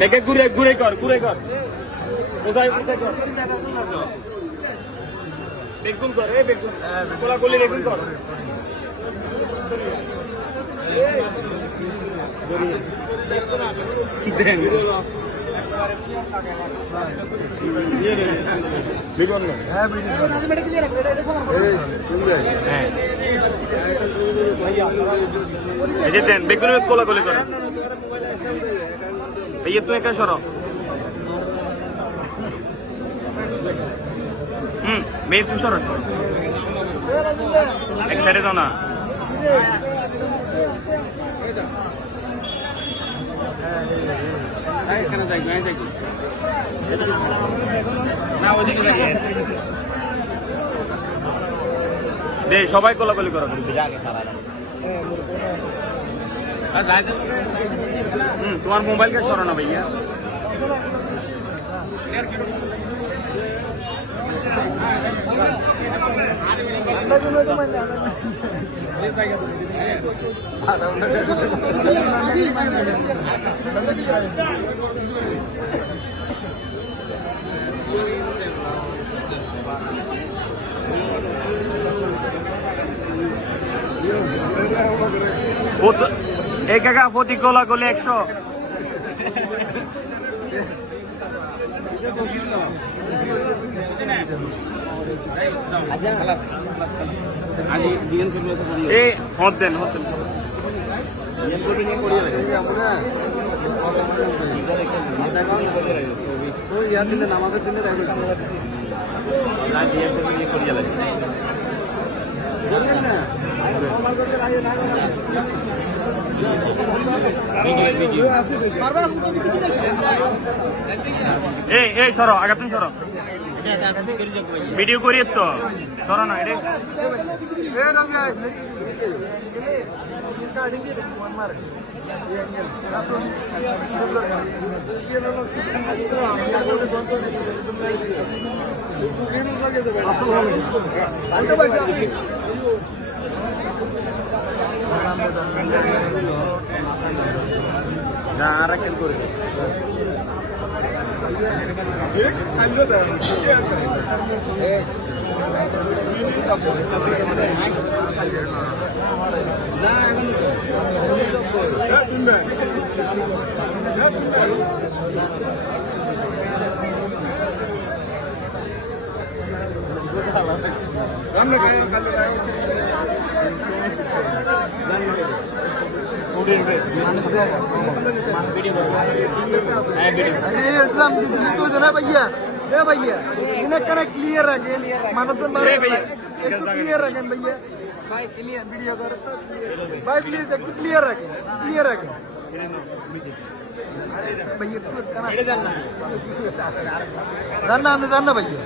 দেখে ঘুরে ঘুরে কর কোথায় কর বেগুন কর বেগুন কোলা গলি বেগুন কর বেগুন কোলা গলি কর भैया तू एक सर मैं तू सर एक साइड दो ना दे सबाई कोलाकोली करो तुम्हार मोबाइल का सरो ना भैया एक पोती कोला कोले 100 होतेन नामाजेर दिन সরো আগে তুমি সরো ভিডিও করি তো সরো না রে আরেকজন করে भैया भैया इन्हें क्लियर रखें मानव क्लियर रखें भैया भाई क्लियर वीडियो कर भाई प्लीज क्लियर रखें भैया धरना भैया